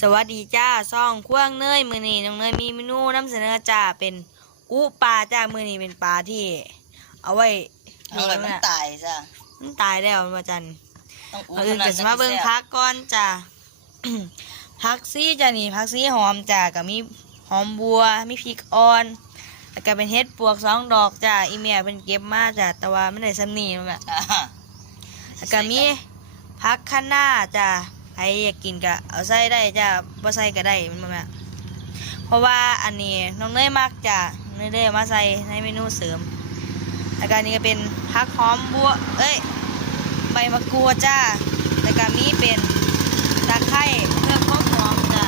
สวัสดีจ้าซ่องควงเนยมือนี้น้องเนยมีเมนูนำเสนอจ้าเป็นอุปลาจ้ามือนี้เป็นปลาที่ เอาไว้เอาไว้มันตายจ้ะมันตายแล้วมาจันต้องอู้เอาอื่นขนาก็ดจะมาเบิ่งพักก่อนจ้าพักซี่จ้านี่พักซี่หอมจ้ากับมีหอมบัวมีพริกอ่อนแล้วก็เป็นเฮ็ดปวกสองดอกจ้าอีเมียเป็นเก็บมาจ้าแต่ว่าไม่ได้สำนีมันแบบจ้ะแล้วก็มีพักข้างหน้าจ้ะ ใครอยากกินก็เอาใส่ได้จ้ะบ่ใส่ก็ได้มันมาแบบเพราะว่าอันนี้น้องเนยมักจ้ะเนยได้เอามาใส่ในเมนูเสริมแล้วก็นี้ก็เป็นพักหอมบัวเอ้ยใบมะกรูดจ้าแล้วก็มีเป็นตะไคร้เพื่อความหอมจ้ะ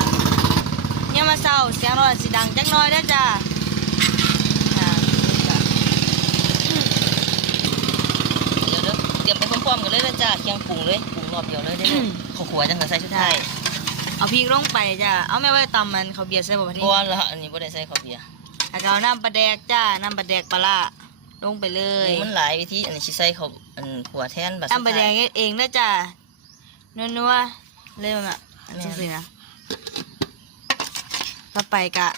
เนี่ยมาเศร้าเสียงรถสิดังจักหน้อยเด้จ้ะอ่าเดี๋ยวเด้อเตรียมไปพร้อมๆกันเลยนะจ้ะเคียงปรุงเลย รุงรอบเดียวเลยได้อลูกข้าวขัวจังก็ใส่ชุดไทยเอาพริกลงไปจ้ะเอาแม่ไว้ตำมันเขาวเบียร์ใส่บ่พอเพดีราะว่าละอันนี้บ่ได้ใส่ข้าวเบียร์แล้วก็เอาน้ำปลาแดกจ้าน้ำปลาแดกปลาร้าลงไปเลยมันหลายวิธีอันนี้สิใส่ข้าวอันขัวแทนบัดน้ำปลาแดกเฮ็ดเองนะจ้านัวๆเลยมันอะจังสินะต่อไปกะ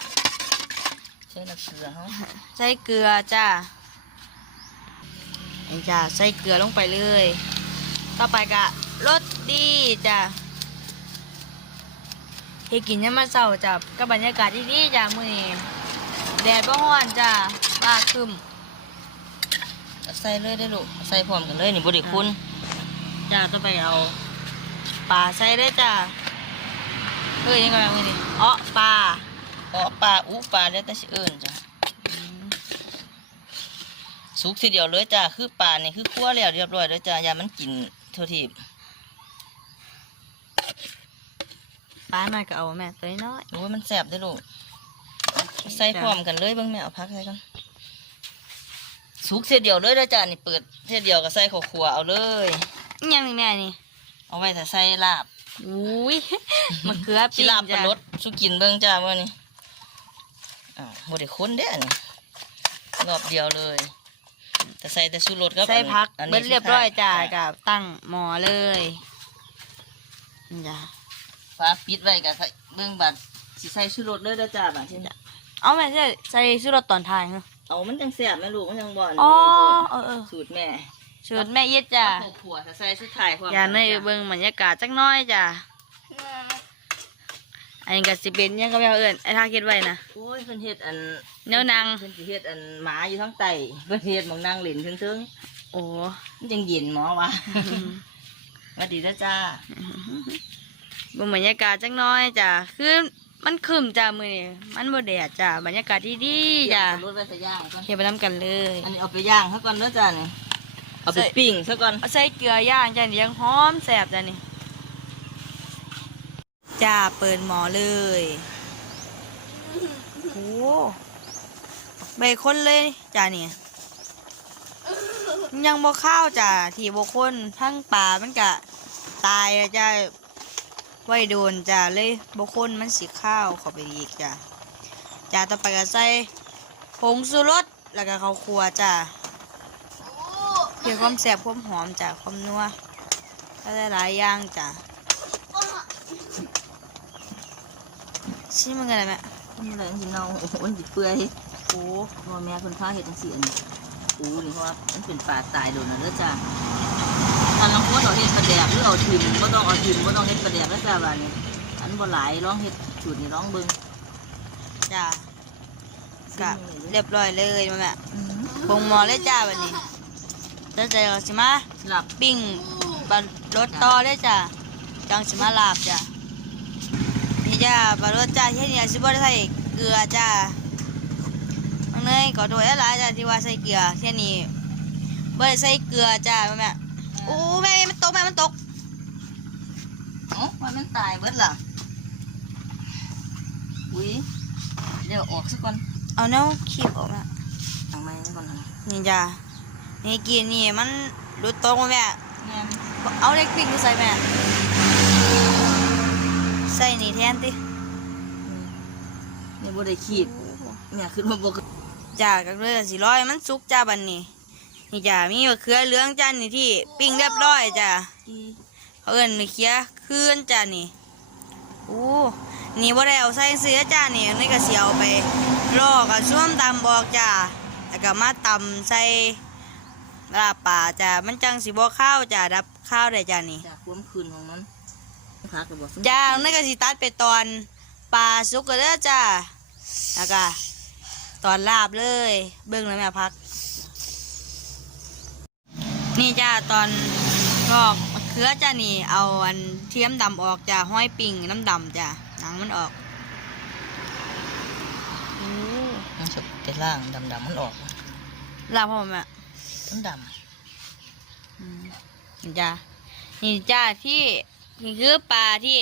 ใส่น้ำเกลือเฮาใส่เกลือจ้านี่จ้าใส่เกลือลงไปเลย ต่อไปกะ รสดีจ้าเฮ็ดกินยามมาเช้าจ้ากับบรรยากาศดีๆจ้ามื้อนี้แดดบ่ร้อนจ้าฟ้าครึ้มเอาใส่เลยได้อลูกเอาใส่พร้อมกันเลยนี่บ่ได้คุ้นจ้าต้องไปเอาปลาใส่ได้จ้าเฮ้ยยังไงมือนี่เอ้อปลาเพราะปลาอู้ปลาแล้วแต่สิเอิ้นจ้ะสุกทีเดียวเลยจ้ะคือปลานี่คือคั่วแล้วเรียบร้อยแล้วจ้ะอย่ามันกินเท่าที่ ปลาหน่อยก็เอาแม่ตัวน้อยโอ้ยมันแซ่บได้อลูกใส่พร้อมกันเลยเบิ่งแม่เอาพักใส่กันสุกเสียเดียวเลยเด้อจ้านี่เปิดเสียเดียวก็ใส่ข้าวคั่วเอาเลยอิหยังนี่แม่นี่เอาไว้ถ้าใส่ลาบอุ้ยมะเขือสิปิ้งลาบกับจ้ารสสุกินเบิ่งจ้ามื้อนี้อ้าวบ่ได้คนเด้ออันนี้รอบเดียวเลย แต่ใส่แต่ชูรสครับใส่พักอันนี้เบิดเรียบร้อยจ้าสุดท้ยกับตั้งหม้อเลยนี่จ้า ฟ้าปิดไว้ก็ใส่เบิ่งบัดสิใส่ชูรสเลยเด้อจ้าบัดทีนี้เอาแม่ใส่ใส่ชูรสตอนท้ายเหรอเอามันจังแซ่บแม่ลูกมันจังบ่อนอ๋อเออเออสูตรแม่สูตรแม่เย็ดจ้าข้าวคั่วถ้าใส่ชุดไทยพร้อมอย่าในจ้ะเบิ่งบรรยากาศจักหน้อยจ้าอันนี้ก็สิเป็นหยังก็แม่เอิ้นไอ้ท่าคิดไว้นะโอ้ยเพิ่นเฮ็ดอันแนวนางเพิ่นสิเฮ็ดอันหมาอยู่ทั้งไตเพิ่นเฮ็ดหมองนางเหลินเทิงโอ้ๆมันจังเย็นหมอวะสวัสดีเด้อจ้า บรรยากาศจักหน้อยจ้ะคือมันครึมจ้ะมือนี่มันบ่แดดจ้ะบรรยากาศดีๆจ้ะรถไปใส่ย่างก่อนเฮียไปน้ำกันเลย อันนี้เอาไปย่างซะก่อนเด้อจ้านี่เอาไปใส่ปิ้งซะก่อนเอาใส่เกลือย่างจ้ะนี่ยังหอมแซ่บจ้ะนี่จ้าเปิดหมอเลยโอ้ใบคนเลยจ้ะนี่ยังบ่ข้าวจ้ะที่บ่คนทั้งป่ามันกะตายอะจ้ะ ไว้โดนจ้ะเลยบ่คนมันสิข้าวเข้าไปอีกจ้ะจ้ะต่อไปก็ใส่ผงชูรสแล้วก็ข้าวคั่วจ้ะเพื่อความแซ่บความหอมจ้ะความนัวก็ได้หลายอย่างจ้ะชิมมันกันเลยแม่มันเลยสิเนาโอ้โหมันสิเปื่อยโอ้เพราะว่าแม่เพิ่นพาเฮ็ดจังซี่อันนี้อูนี่เพราะว่ามันเป็นปลาตายโดนนั่นเด้อจ้า ถ้าลองพูดเอาเฮ็ดปลาแดกหรือเอาทิมบ่ต้องเอาทิมบ่ต้องเฮ็ดปลาแดกเด้อจ้าว่านี่อันบ่หลายลองเฮ็ดสูตรนี้ลองเบิ่งจ้ะกะเรียบร้อยเลยมาแม่อืมปรุงหมอเลยจ้าวันนี้ตั้งใจเราสิมาหลับปิ้งบะรถต่อเลยจ้ะจังสิมาลาบจ้ะนี่จ้าบะรถจ้าเที่นี่สิบ่ได้ใส่เกลือจ้าน้องเนยขอโทษหลายๆจ้าที่ว่าใส่เกลือเที่นี่บ่ได้ใส่เกลือจ้าแม่โอ้แม่มันตกแม่มันตกเอ้าว่ามันตายเบิดล่ะอุ้ยเดี๋ยวออกซะก่อนเอาแนวคีบออกมาทางไม้ซะก่อนนะนี่จ้านี่กินนี่มันรุดตกมาแม่แม่นเอาเล็กปิ้งมาใส่แม่ใส่นี่แทนตินี่บ่ได้ขีดแม่ขึ้นมาบ่จ้าก็เลยสิร้อยมันสุกจ้าบันนี้ นี่จ้ามีมะเขือเหลืองจ้านี่ที่ปิ้งเรียบร้อยจ้ากีเขาเอิ้นมะเขือคืนจ้านี่โอ้อู้นี่บ่ได้เอาใส่เสื้อจ้านี่นี่ก็สิเอาไปลอกกับช่วมตำบอกจ้าแล้วก็มาตำใส่ลาบป่าจ้ามันจังสิบ่ข้าวจ้าดับข้าวได้จ้านี่จากความคืนของมันพักเลยบอกจ้านี่ก็สิตัดไปตอนปลาสุกก็เด้อจ้าแล้วก็ตอนลาบเลย เบิ่งแล้วแม่พัก นี่จ้าตอนลอกมะเขือจ้านี่ เอาอันเทียมดำออกจ้าห้อยปิ่งน้ำดำจ้าหนังมันออกอู้มันจะเป็นร่างดำๆมันออกลาบพ่อแม่มันดอืมนี่จ้านี่จ้าที่นี่คือปลาที่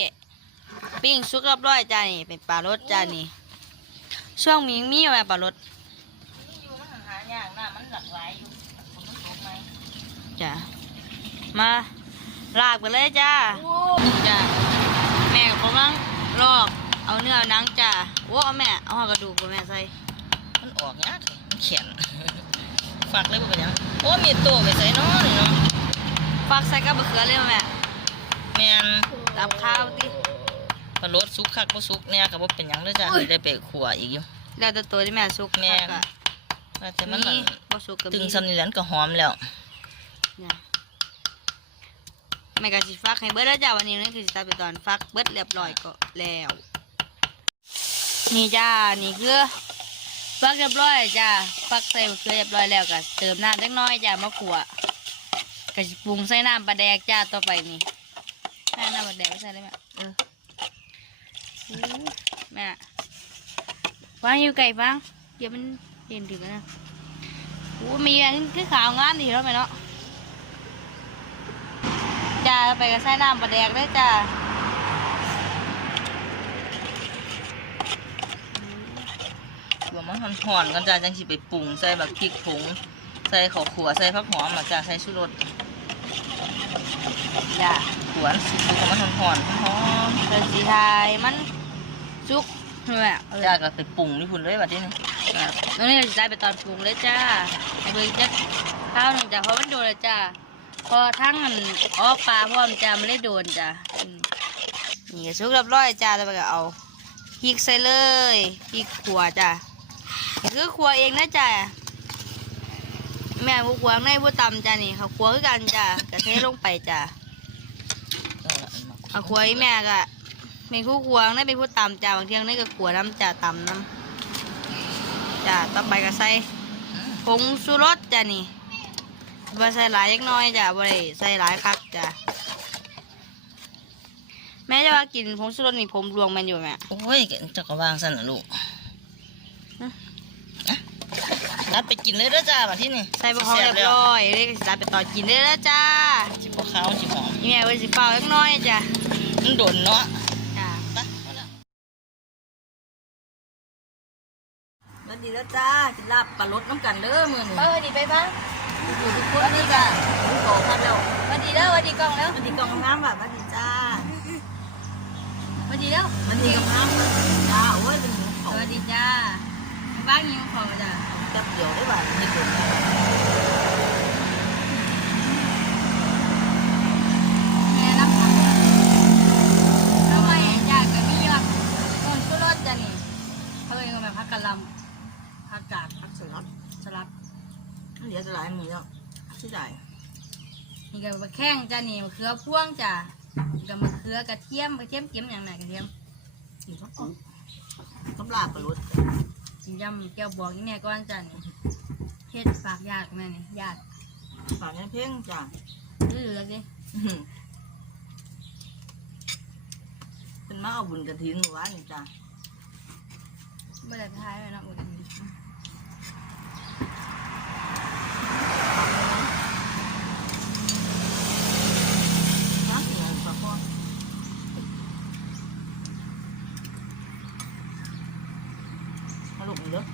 ปิ้งสุกเรียบร้อยจ้านี่เป็นปลารสจ้านี่ช่วงมีมีอะไรปลารสำอยู่มันหายากนะมันหลากหลายอยู่ผมมันออกไหม จ้า มาลาบกันเลยจ้าจ้าแม่กำลังลอก เอาเนื้อเอาหนังจ้าโอ้เอาแม่ เอาหัวกระดูกบ่แม่ใส่มันออกยากมันเขียนฝากเลยบ่เป็นหยังโอ้มีตัวไปใส่เน้อนี่เนาะฟักใส่กับมะเขือเลยบ่แม่แม่นตับข้าวติปลารสซุกคักบ่ซุกเนี่ยก็บ่เป็นหยังเลยจ้ะได้ไปขัวอีกอยู่แล้วแต่ตัวที่แม่สุกแม่คักอะว่าแต่มันมีนั่นบ่สุกก็ตึงมีซ้ำนี่แหล้วก็หอมแล้วเนี่ย แม่ก็สิฟักให้เบิดแล้วจ้าวันนี้นี่คือสิตัดไปตอนฟักเบิดเรียบร้อยก็แล้ว นี่จ้านี่คือฟักเรียบร้อยจ้าฟักใส่มะเขือเรียบร้อยแล้วก็เติมน้ำเล็กน้อยจ้ามะขัวก็สิปรุงใส่น้ำปลาแดกจ้าต่อไปนี่ใส่น้ำปลาแดกใส่เลยแม่เอออู้แม่วางอยู่ไก่ฟังเดี๋ยวมันเย็นถึงแล้วนะโอ้มีอันนี้คือขาวงามดีแล้วไหมเนาะ จ้าไปกับใส่น้ำปลาแดกได้จ้าว่ามันห่อนๆกันจ้ะจังสิไปปรุงใส่แบบพริกผงใส่ข้าวขัวใส่ผักหอมอะจ้ะใส่ชูรสจ้าขวนสุกๆมันห่อนๆหอมเดี๋ยวสีไทยมันสุกนี่แหละเออๆจ้าก็ไปปรุงนี่พุ่นเลยบัดนี้นี่ครับแล้วนี่ก็จะได้ไปตอนปรุงเลยจ้าให้เบิ่งจักข้าวหนึ่งจ้าเพราะมันโดนเลยจ้า พอทั้งอันออปลาพร้อมจ้ามันได้โดนจ้านี่ก็สุกเรียบร้อยจ้าแล้วก็เอาพริกใส่เลยพริกขัวจ้านี่คือขัวเองนะจ้าแม่ผู้ขัวในผู้ตำจ้านี่เขาขัวคือกันจ้ากระเทลงไปจ้าเอาละอันมาเอาขวยแม่ก็เป็นผู้ควงได้เป็นผู้ตำจ่าบางที่ยงนี่ก็ขัวน้ำจ่าตำน้ำจ่าต่อไปก็ใส่ผงชูรสจ้ะนี่ บ่ใส่หลายเล็กน้อยจ้ะบ่ได้ใส่หลายคักจ้ะแม่จะว่ากินผงชูรสนี่ผมรวงแมันอยู่แม่โอ้ยเจะก็วางสั่นน่ะลูกฮะอะนัดไปกินเลยเด้อจ้าบัดที่นี่ใส่บะฮองเรียบร้อยเรียกสิตาไปต่อกินได้แล้วจ้าสิบ่ขาวสิหอมอีแม่ไว้สิเฝ้าเล็กน้อยจ้ะมันโดนเนาะจ้าไปเอาละมาดีแล้วจ้ากินลาบปลารสน้ำกันเด้อมื้อนี้เออดีไปบ้าง อยู่ทุกคนนี่จ้ะลูกขอพันแล้วมาดีแล้วมาดีกล้องแล้วมันดีกองน้ำแบบมันดีจ้ามาดีแล้วมันดีกับน้ำจ้าโอ้ยเป็นหมูสเขาวัสดีจ้าบ้านยิงของจ้าจับเดียวได้บ่านี่คน แม่รับผักทำไมจ้ากับมีแบบต้นชูรสจ้านี่เขาเองก็แบบผักกะหล่ำผักกาด พักสลัด สลัด เหลือจะหลายมือแล้วที่ได้ นี่ก็มะแข้งจ้านี่มะเขือพ่วงจ้านี่กับมะเขือกระเทียมกระเทียมเกี๊ยมอย่างไหนกระเทียมกินข้าวปุ๊บต้มลาบปลารสกินยำแก้วบวกนี่แม่ก้อนจ้านี่เฮ็ดฝากญาติแม่นี่ญาติฝากเงินเพ่งจ้าเหลือๆดิเป็นมาเอาบุญกระถินหวานนี่จ้าไม่ได้ท้ายเลยนะอุดม น้ำเสียงปลาพ่อมาลูกนี่เด้อ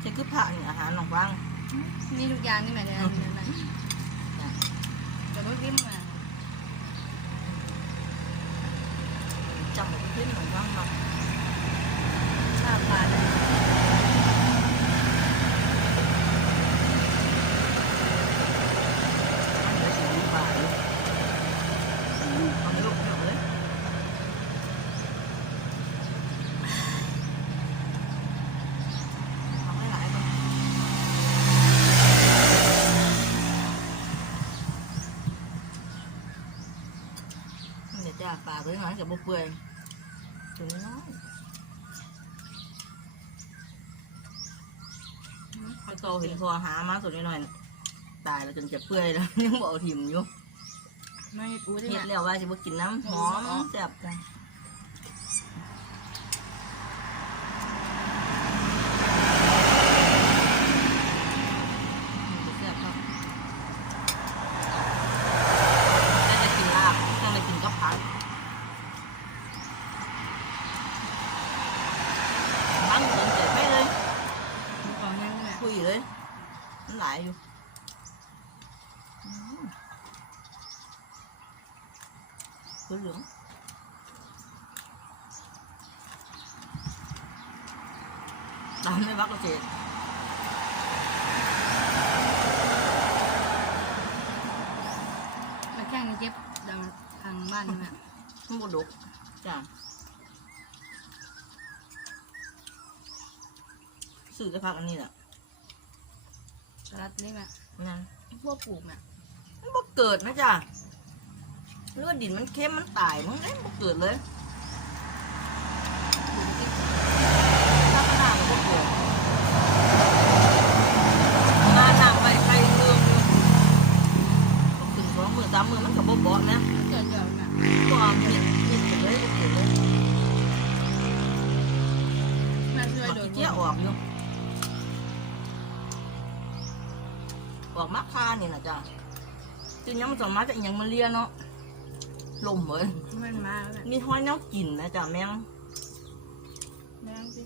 ใช้คือผักนี่อาหารหนองฟาง นี่ทุกอย่างนี่แม่เลยนะเดี๋ยวนะเดี๋ยวรถริมมา จำเป็นเพื่อนหนองฟางเนาะ ข้าวปลาจ้ะ มันจะสีฟ้าอยู่เอาไปลูกเอาเลย มันจะบ่เปื่อยตัวน้อยพอโตเห็นพอหามาตัวน้อยๆน่ะตายแล้วจนจะเปื่อยแล้วยังบ่เอาถิ่มอยู่ไม่ปูได้เฮ็ดไหมแล้วว่าสิบ่กินน้ำหอมแซ่บจ้ะแซ่บครับน่าจะกินลาบต้องไปกินกับผักทั้งเหมือนเจ็บไม่เลย ของนั่นแหละ คุยอยู่เลยมันหลายอยู่อืมตัว เหลืองตามไม่บักก็เจ็บมาแข่งเจ็บดังทางบ้านนี่แหละมันบดกจ้ะสื่อจะพักอันนี้แหละสลัดนี่แหละนั่นพวกปลูกเนี่ยมันบ่เกิดนะจ้ะ เลือดดินมันเข้มมันตายมันไม่บ่เกิดเลยปลูกที่ถ้าขนาดมันบ่เกิดงานหนักไปใครเรื่องอยู่ก็ขึ้นสองมือสามมือมันก็บ่บอกนะเกิดเดี๋ยวเนี่ยก็เอาเห็ดเห็ดไปเลยบ่เกิดเลยแม่ช่วยมันโดนเที่ยออกอยู่ออกมาคานี่นะจ้ะจึงยังมันสามารถจะอิหยังมาเลียเนาะ ลมเหมือนไม่มาแล้วแหละมีห้อยแนวกินนะจ้ะแมงแม่งสิ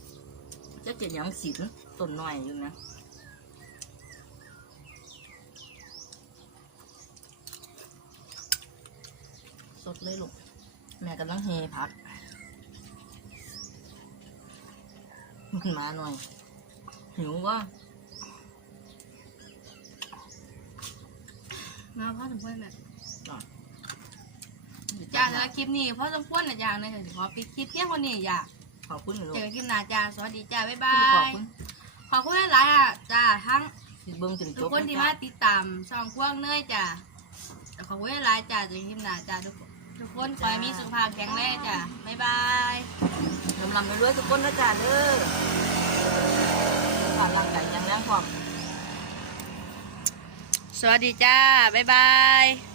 จะเก็บหยังสินต้นหน่อยอยู่นะสดเลยลูกแม่กำลังเฮพักมันมาหน่อย หิวว่ามาพ่อสมควรแบบจ้ะ จ้าสำหรับคลิปนี้พ่อสมควรนะจ้าเนี่ยขอปิดคลิปเพียงคนนี้อย่าขอบคุณลูกเจอกันคลิปหน้าจ้าสวัสดีจ้าบ๊ายบาขอบยคุณขอบคุณหลายๆอะจ้าทั้งที่เบิ้งจนจทุกบคนที่มาติดตามช่องพวกเนยจ้ะขอบคุณหลายๆจ้ะเจอกันคลิปหน้าจ้าทุกคนทุกคนขอให้มีสุขภาพแข็งแรงจ้ะ บ๊ายบายลำลำไปด้วยทุกคนนะจ๊ะเด้อผ่านร่างกายยังแรงความสวัสดีจ้า บ๊ายบาย